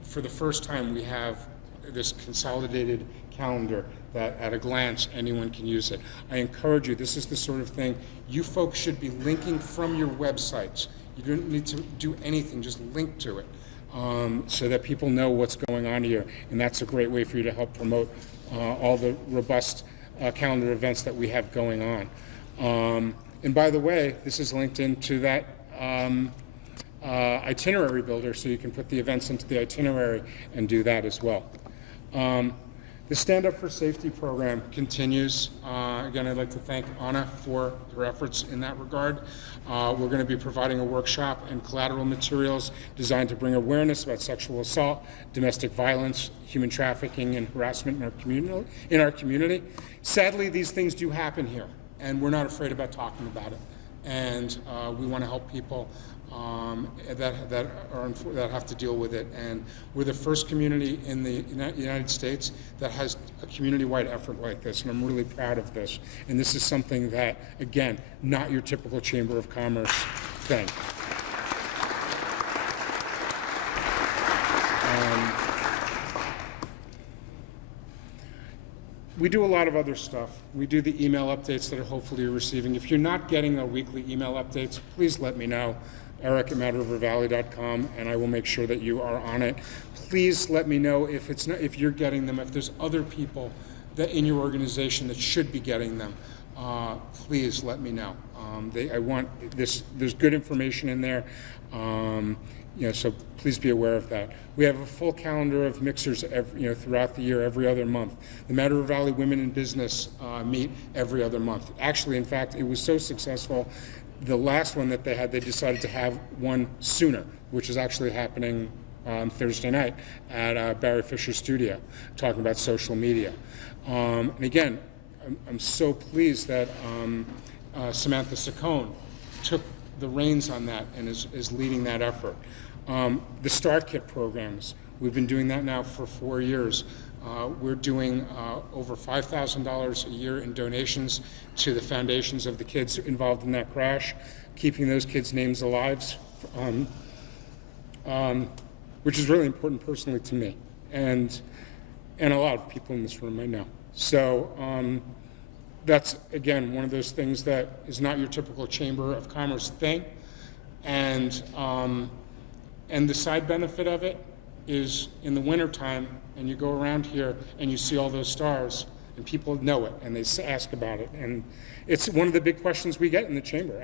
for the first time we have this consolidated calendar that at a glance anyone can use it. I encourage you, this is the sort of thing you folks should be linking from your websites. You don't need to do anything, just link to it so that people know what's going on here. And that's a great way for you to help promote all the robust calendar events that we have going on. And by the way, this is linked into that itinerary builder, so you can put the events into the itinerary and do that as well. The Stand Up for Safety program continues. Again, I'd like to thank Anna for her efforts in that regard. We're going to be providing a workshop and collateral materials designed to bring awareness about sexual assault, domestic violence, human trafficking, and harassment in our community. Sadly, these things do happen here, and we're not afraid about talking about it. And we want to help people that have to deal with it. And we're the first community in the United States that has a community-wide effort like this, and I'm really proud of this. And this is something that, again, not your typical Chamber of Commerce thing. We do a lot of other stuff. We do the email updates that hopefully you're receiving. If you're not getting our weekly email updates, please let me know, eric@madrivervalley.com, and I will make sure that you are on it. Please let me know if you're getting them, if there's other people that in your organization that should be getting them. Please let me know. I want this. There's good information in there. So please be aware of that. We have a full calendar of mixers throughout the year, every other month. The Mad River Valley Women in Business meet every other month. Actually, in fact, it was so successful, the last one that they had, they decided to have one sooner, which is actually happening on Thursday night at Barry Fisher Studio, talking about social media. And again, I'm so pleased that Samantha Saccone took the reins on that and is leading that effort. The Star Kit programs, we've been doing that now for 4 years. We're doing over $5,000 a year in donations to the foundations of the kids involved in that crash, keeping those kids' names alive, which is really important personally to me, and a lot of people in this room I know. So that's, again, one of those things that is not your typical Chamber of Commerce thing. And the side benefit of it is in the wintertime, and you go around here and you see all those stars, and people know it, and they ask about it. And it's one of the big questions we get in the Chamber.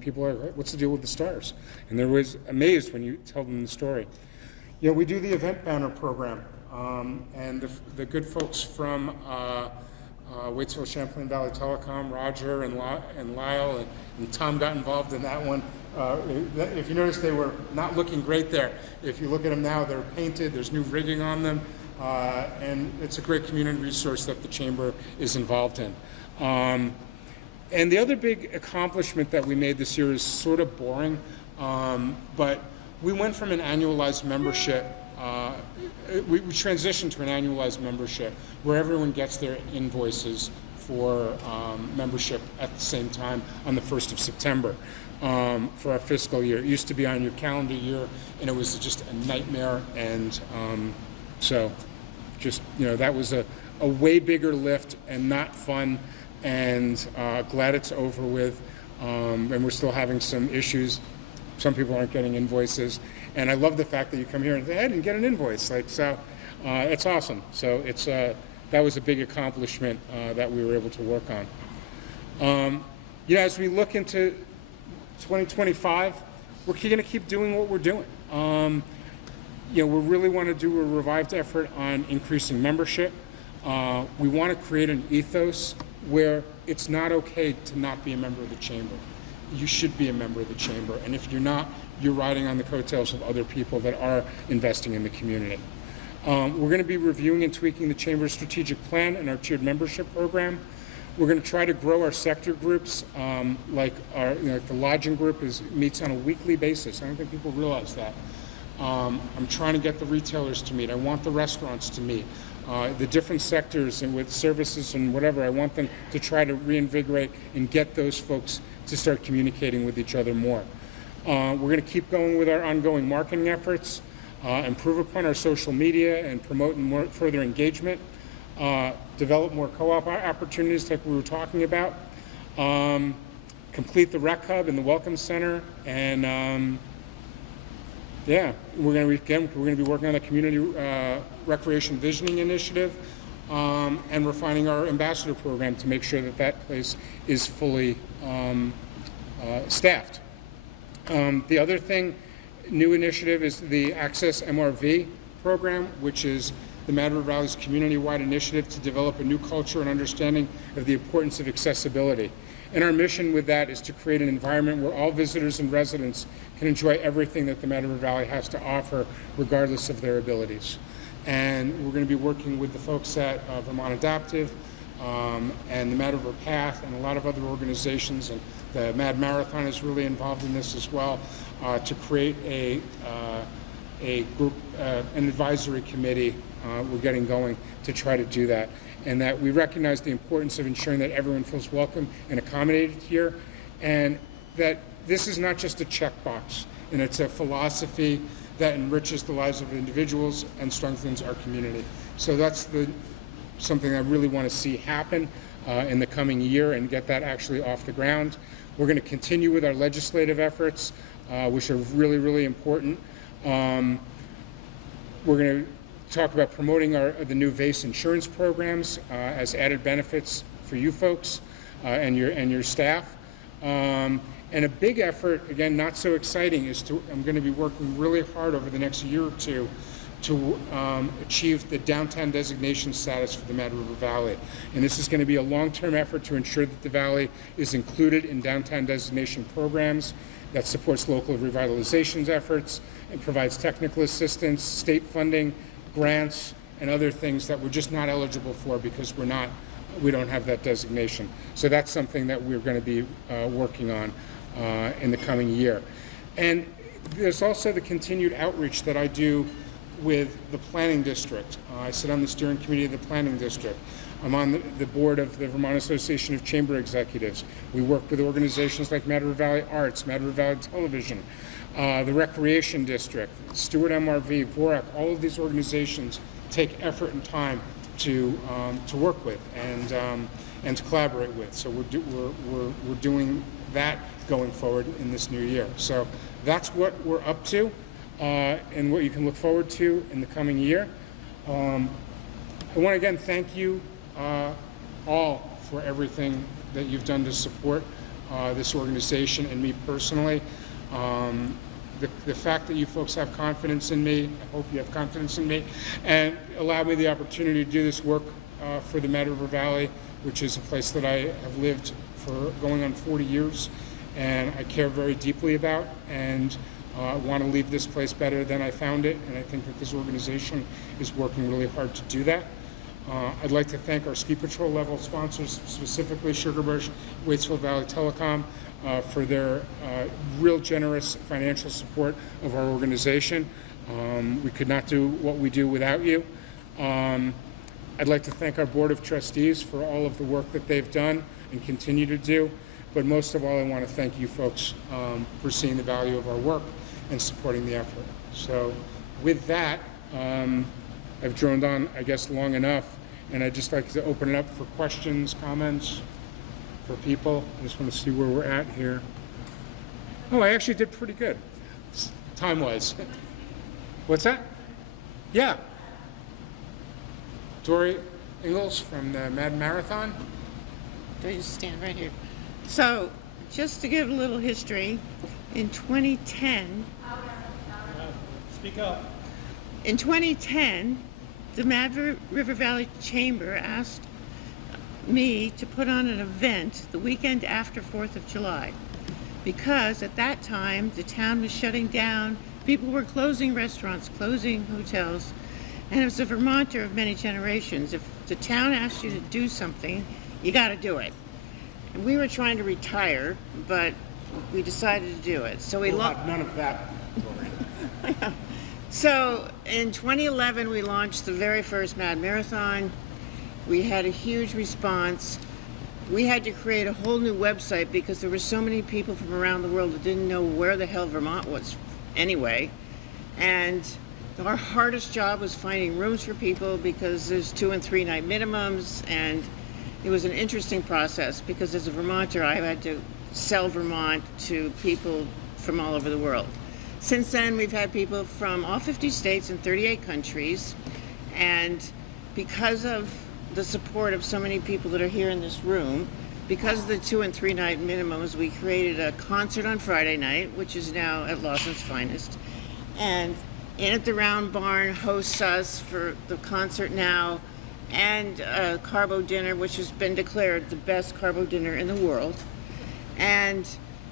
People are, what's the deal with the stars? And they're always amazed when you tell them the story. We do the event banner program, and the good folks from Waitsville Champlain Valley Telecom, Roger and Lyle and Tom got involved in that one. If you notice, they were not looking great there. If you look at them now, they're painted, there's new rigging on them, and it's a great community resource that the Chamber is involved in. And the other big accomplishment that we made this year is sort of boring, but we went from an annualized membership, we transitioned to an annualized membership where everyone gets their invoices for membership at the same time on the 1st of September for our fiscal year. It used to be on your calendar year, and it was just a nightmare. And that was a way bigger lift and not fun, and glad it's over with. And we're still having some issues. Some people aren't getting invoices. And I love the fact that you come here and say, I didn't get an invoice. It's awesome. So that was a big accomplishment that we were able to work on. As we look into 2025, we're going to keep doing what we're doing. We really want to do a revived effort on increasing membership. We want to create an ethos where it's not okay to not be a member of the Chamber. You should be a member of the Chamber, and if you're not, you're riding on the coattails of other people that are investing in the community. We're going to be reviewing and tweaking the Chamber's strategic plan and our tiered membership program. We're going to try to grow our sector groups, like the lodging group meets on a weekly basis. I don't think people realize that. I'm trying to get the retailers to meet. I want the restaurants to meet. The different sectors and with services and whatever, I want them to try to reinvigorate and get those folks to start communicating with each other more. We're going to keep going with our ongoing marketing efforts, improve upon our social media and promote more further engagement, develop more co-op opportunities like we were talking about, complete the Rec Hub and the Welcome Center, and we're going to be working on the Community Recreation Visioning Initiative, and refining our ambassador program to make sure that place is fully staffed. The other new initiative is the Access MRV program, which is the Mad River Valley's community-wide initiative to develop a new culture and understanding of the importance of accessibility. And our mission with that is to create an environment where all visitors and residents can enjoy everything that the Mad River Valley has to offer, regardless of their abilities. And we're going to be working with the folks at Vermont Adaptive and the Mad River Path and a lot of other organizations, and the Mad Marathon is really involved in this as well, to create a group, an advisory committee. We're getting going to try to do that, and that we recognize the importance of ensuring that everyone feels welcome and accommodated here, and that this is not just a checkbox, and it's a philosophy that enriches the lives of individuals and strengthens our community. So that's something I really want to see happen in the coming year and get that actually off the ground. We're going to continue with our legislative efforts, which are really, really important. We're going to talk about promoting the new VACE insurance programs as added benefits for you folks and your staff. And a big effort, again, not so exciting, I'm going to be working really hard over the next year or two to achieve the downtown designation status for the Mad River Valley. And this is going to be a long-term effort to ensure that the Valley is included in downtown designation programs that supports local revitalization efforts and provides technical assistance, state funding, grants, and other things that we're just not eligible for because we don't have that designation. So that's something that we're going to be working on in the coming year. And there's also the continued outreach that I do with the planning district. I sit on the steering committee of the planning district. I'm on the board of the Vermont Association of Chamber Executives. We work with organizations like Mad River Valley Arts, Mad River Valley Television, the Recreation District, Stewart MRV, VORAC. All of these organizations take effort and time to work with and to collaborate with. So we're doing that going forward in this new year. So that's what we're up to and what you can look forward to in the coming year. I want to again thank you all for everything that you've done to support this organization and me personally. The fact that you folks have confidence in me, I hope you have confidence in me, and allow me the opportunity to do this work for the Mad River Valley, which is a place that I have lived for going on 40 years, and I care very deeply about, and want to leave this place better than I found it, and I think that this organization is working really hard to do that. I'd like to thank our ski patrol level sponsors, specifically Sugarbush, Waitsfield Valley Telecom, for their real generous financial support of our organization. We could not do what we do without you. I'd like to thank our Board of Trustees for all of the work that they've done and continue to do. But most of all, I want to thank you folks for seeing the value of our work and supporting the effort. So with that, I've droned on, I guess, long enough, and I'd just like to open it up for questions, comments for people. I just want to see where we're at here. Oh, I actually did pretty good, time-wise. What's that? Yeah. Dory Ingalls from the Mad Marathon. Do you stand right here? So, just to give a little history, in 2010, Speak up. in 2010, the Mad River Valley Chamber asked me to put on an event the weekend after 4th of July, because at that time the town was shutting down, people were closing restaurants, closing hotels, and as a Vermonter of many generations, if the town asked you to do something, you got to do it. And we were trying to retire, but we decided to do it. So We'll have none of that, Dory. So in 2011, we launched the very first Mad Marathon. We had a huge response. We had to create a whole new website because there were so many people from around the world that didn't know where the hell Vermont was anyway. And our hardest job was finding rooms for people because there's 2 and 3 night minimums, and it was an interesting process because as a Vermonter, I had to sell Vermont to people from all over the world. Since then, we've had people from all 50 states and 38 countries, and because of the support of so many people that are here in this room, because of the 2 and 3 night minimums, we created a concert on Friday night, which is now at Lawson's Finest, and In at the Round Barn hosts us for the concert now, and a carbo dinner, which has been declared the best carbo dinner in the world. And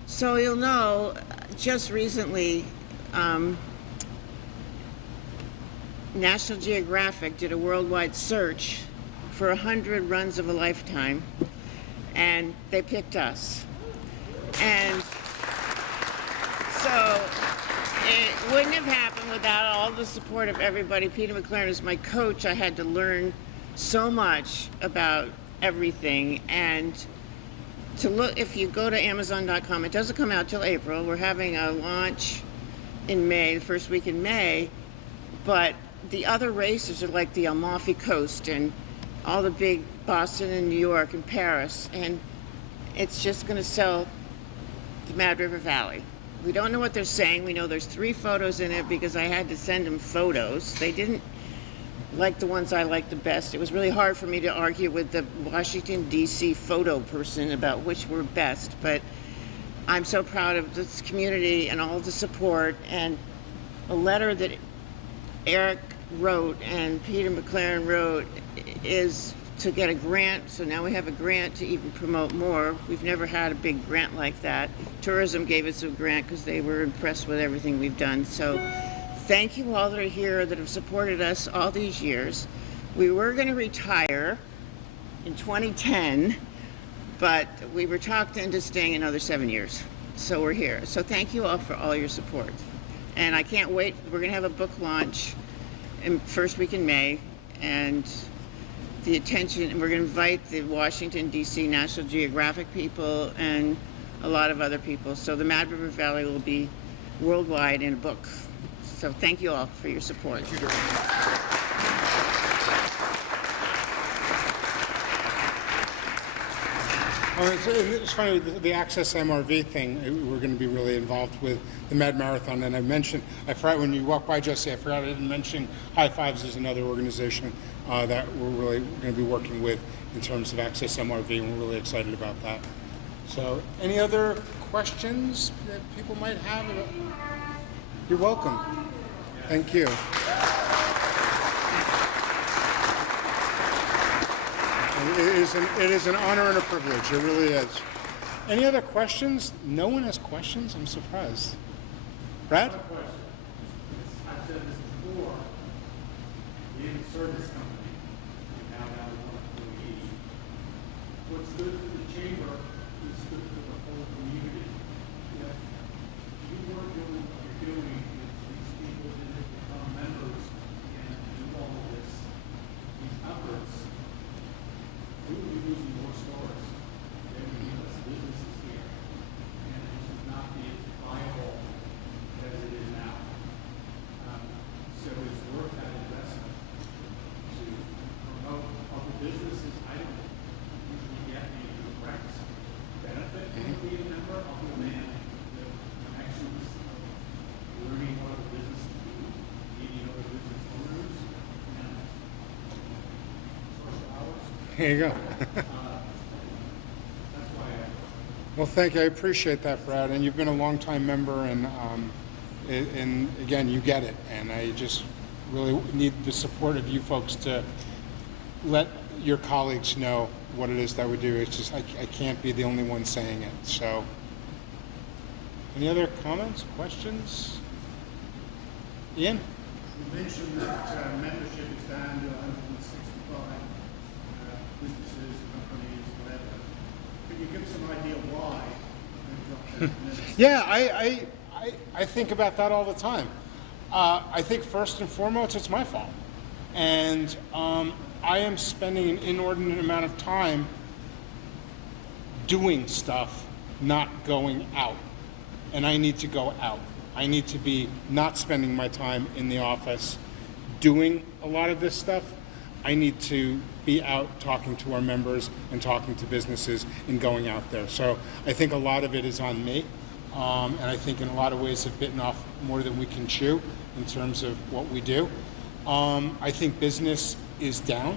so you'll know, just recently, National Geographic did a worldwide search for 100 runs of a lifetime, and they picked us. And so wouldn't have happened without all the support of everybody. Peter McLaren is my coach. I had to learn so much about everything. And to look, if you go to Amazon.com, it doesn't come out till April. We're having a launch in May, the first week in May. But the other races are like the Amalfi Coast and all the big Boston and New York and Paris. And it's just going to sell the Mad River Valley. We don't know what they're saying. We know there's 3 photos in it because I had to send them photos. They didn't like the ones I liked the best. It was really hard for me to argue with the Washington, D.C. photo person about which were best. But I'm so proud of this community and all the support. And a letter that Eric wrote and Peter McLaren wrote is to get a grant, so now we have a grant to even promote more. We've never had a big grant like that. Tourism gave us a grant because they were impressed with everything we've done. So thank you all that are here that have supported us all these years. We were going to retire in 2010, but we were talked into staying another 7 years. So we're here. So thank you all for all your support. And I can't wait. We're going to have a book launch in first week in May, and the attention, and we're going to invite the Washington, D.C. National Geographic people and a lot of other people. So the Mad River Valley will be worldwide in a book. So thank you all for your support. It's funny, the Access MRV thing, we're going to be really involved with the Mad Marathon. And I mentioned, I forgot when you walked by, Jesse, I forgot I didn't mention High Fives is another organization that we're really going to be working with in terms of Access MRV, and we're really excited about that. So, any other questions that people might have? You're welcome. Thank you. It is an honor and a privilege. It really is. Any other questions? No one has questions? I'm surprised. Brad? I've said this before. We have a service company. We now have one employee. What's good for the chamber is good for the whole community. If you weren't doing what you're doing, if these people didn't become members and do all of this, these efforts, we would be losing more stores. There would be less businesses here. And this would not be as viable as it is now. So it's worth that investment to promote other businesses. I don't usually get any direct benefit from being a member other than the connections of learning what other businesses do, meeting other business owners, and social hours. Here you go. Well, thank you. I appreciate that, Brad. And you've been a longtime member, and again, you get it. And I just really need the support of you folks to let your colleagues know what it is that we do. It's just I can't be the only one saying it. So, any other comments, questions? Ian? You mentioned that membership is down to 165 businesses, companies, whatever. Can you give some idea why they've dropped that? Yeah, I think about that all the time. I think first and foremost, it's my fault. And I am spending an inordinate amount of time doing stuff, not going out. And I need to go out. I need to be not spending my time in the office doing a lot of this stuff. I need to be out talking to our members and talking to businesses and going out there. So I think a lot of it is on me. And I think in a lot of ways have bitten off more than we can chew in terms of what we do. I think business is down.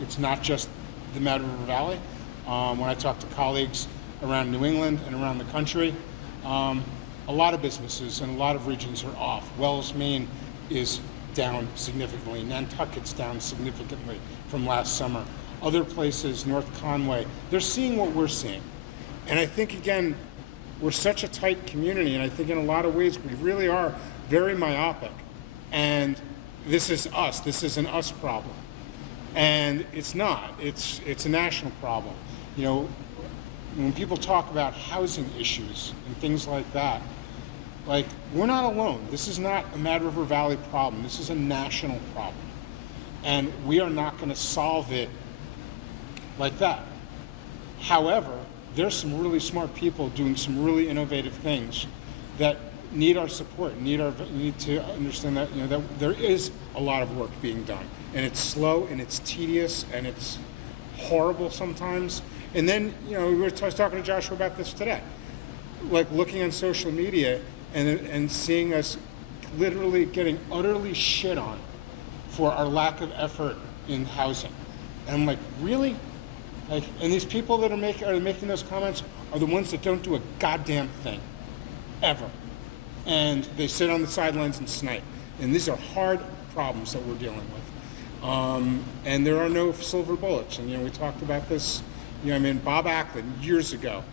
It's not just the Mad River Valley. When I talk to colleagues around New England and around the country, a lot of businesses and a lot of regions are off. Wells, Maine is down significantly. Nantucket's down significantly from last summer. Other places, North Conway, they're seeing what we're seeing. And I think, again, we're such a tight community, and I think in a lot of ways we really are very myopic. And this is us. This is an us problem. And it's not. It's a national problem. You know, when people talk about housing issues and things like that, Like, we're not alone. This is not a Mad River Valley problem. This is a national problem. And we are not going to solve it like that. However, there's some really smart people doing some really innovative things that need our support, need to understand that, that there is a lot of work being done. And it's slow and it's tedious and it's horrible sometimes. And then, I was talking to Joshua about this today. Like looking on social media and seeing us literally getting utterly shit on for our lack of effort in housing. And I'm like, really? Like, and these people that are making those comments are the ones that don't do a goddamn thing, ever. And they sit on the sidelines and snipe. And these are hard problems that we're dealing with. And there are no silver bullets. And, we talked about this, Bob Acklin years ago,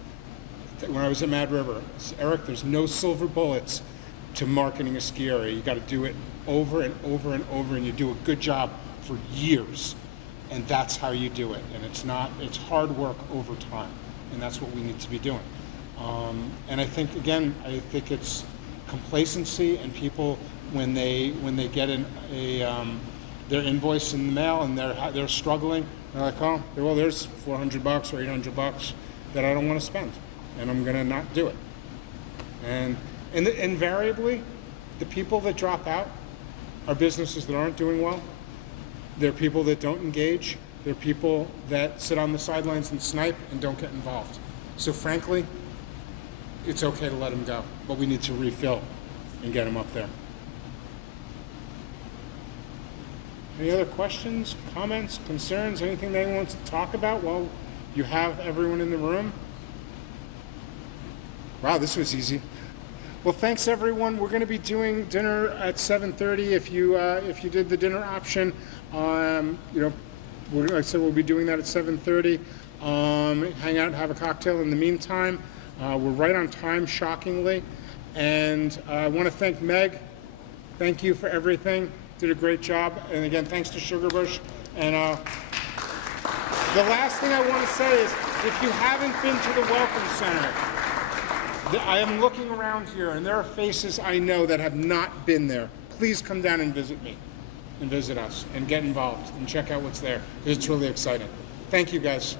when I was at Mad River, Eric, there's no silver bullets to marketing a ski area. You got to do it over and over and over, and you do a good job for years. And that's how you do it. And it's hard work over time. And that's what we need to be doing. And I think it's complacency, and people, when they get their invoice in the mail and they're struggling, they're like, oh, well, there's $400 or $800 that I don't want to spend, and I'm going to not do it. And invariably, the people that drop out are businesses that aren't doing well. They're people that don't engage. They're people that sit on the sidelines and snipe and don't get involved. So frankly, it's okay to let them go, but we need to refill and get them up there. Any other questions, comments, concerns, anything that anyone wants to talk about while you have everyone in the room? Wow, this was easy. Well, thanks everyone. We're going to be doing dinner at 7:30. If you did the dinner option, like I said, we'll be doing that at 7:30. Hang out and have a cocktail in the meantime. We're right on time, shockingly. And I want to thank Meg. Thank you for everything. Did a great job. And again, thanks to Sugarbush. And the last thing I want to say is, if you haven't been to the Welcome Center, I am looking around here, and there are faces I know that have not been there. Please come down and visit me, and visit us, and get involved, and check out what's there, because it's really exciting. Thank you, guys.